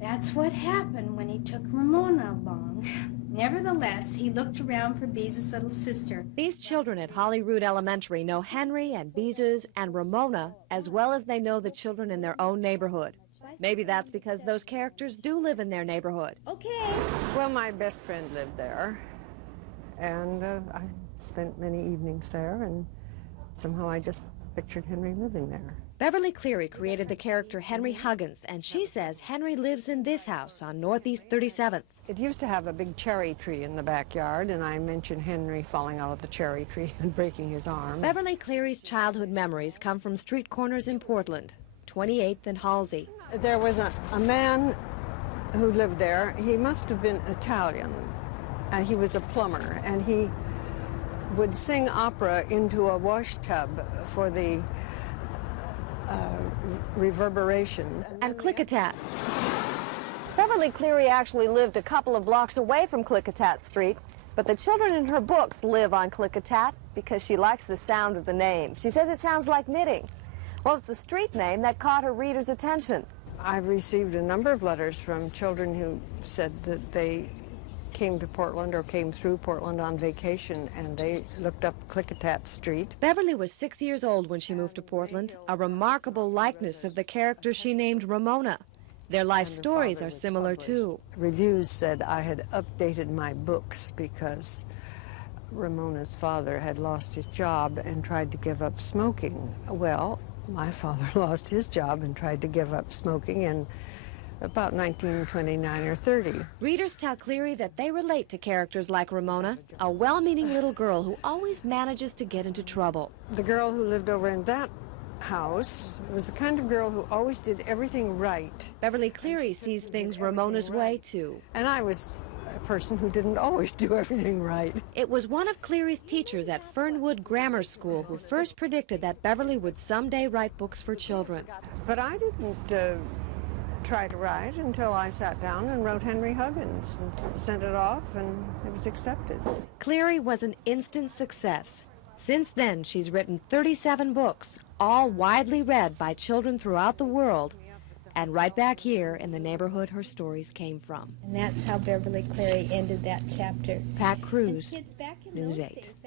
That's what happened when he took Ramona along. Nevertheless, he looked around for Beeze's little sister. These children at Holyrood Elementary know Henry and Beezus and Ramona as well as they know the children in their own neighborhood. Maybe that's because those characters do live in their neighborhood. Okay. Well, my best friend lived there, and I spent many evenings there, and somehow I just pictured Henry living there. Beverly Cleary created the character Henry Huggins, and she says Henry lives in this house on Northeast 37th. It used to have a big cherry tree in the backyard, and I mentioned Henry falling out of the cherry tree and breaking his arm. Beverly Cleary's childhood memories come from street corners in Portland, 28th and Halsey. There was a man who lived there. He must have been Italian. He was a plumber, and he would sing opera into a wash tub for the reverberation. And Klickitat. Beverly Cleary actually lived a couple of blocks away from Klickitat Street, but the children in her books live on Klickitat because she likes the sound of the name. She says it sounds like knitting. Well, it's a street name that caught her readers' attention. I've received a number of letters from children who said that they came to Portland or came through Portland on vacation, and they looked up Klickitat Street. Beverly was 6 years old when she moved to Portland, a remarkable likeness of the character she named Ramona. Their life stories are similar, too. Reviews said I had updated my books because Ramona's father had lost his job and tried to give up smoking. Well, my father lost his job and tried to give up smoking in about 1929 or 30. Readers tell Cleary that they relate to characters like Ramona, a well-meaning little girl who always manages to get into trouble. The girl who lived over in that house was the kind of girl who always did everything right. Beverly Cleary sees things Ramona's way, too. And I was a person who didn't always do everything right. It was one of Cleary's teachers at Fernwood Grammar School who first predicted that Beverly would someday write books for children. But I didn't try to write until I sat down and wrote Henry Huggins and sent it off, and it was accepted. Cleary was an instant success. Since then, she's written 37 books, all widely read by children throughout the world, and right back here in the neighborhood her stories came from. And that's how Beverly Cleary ended that chapter. Pat Cruz, And kids back in News those 8. days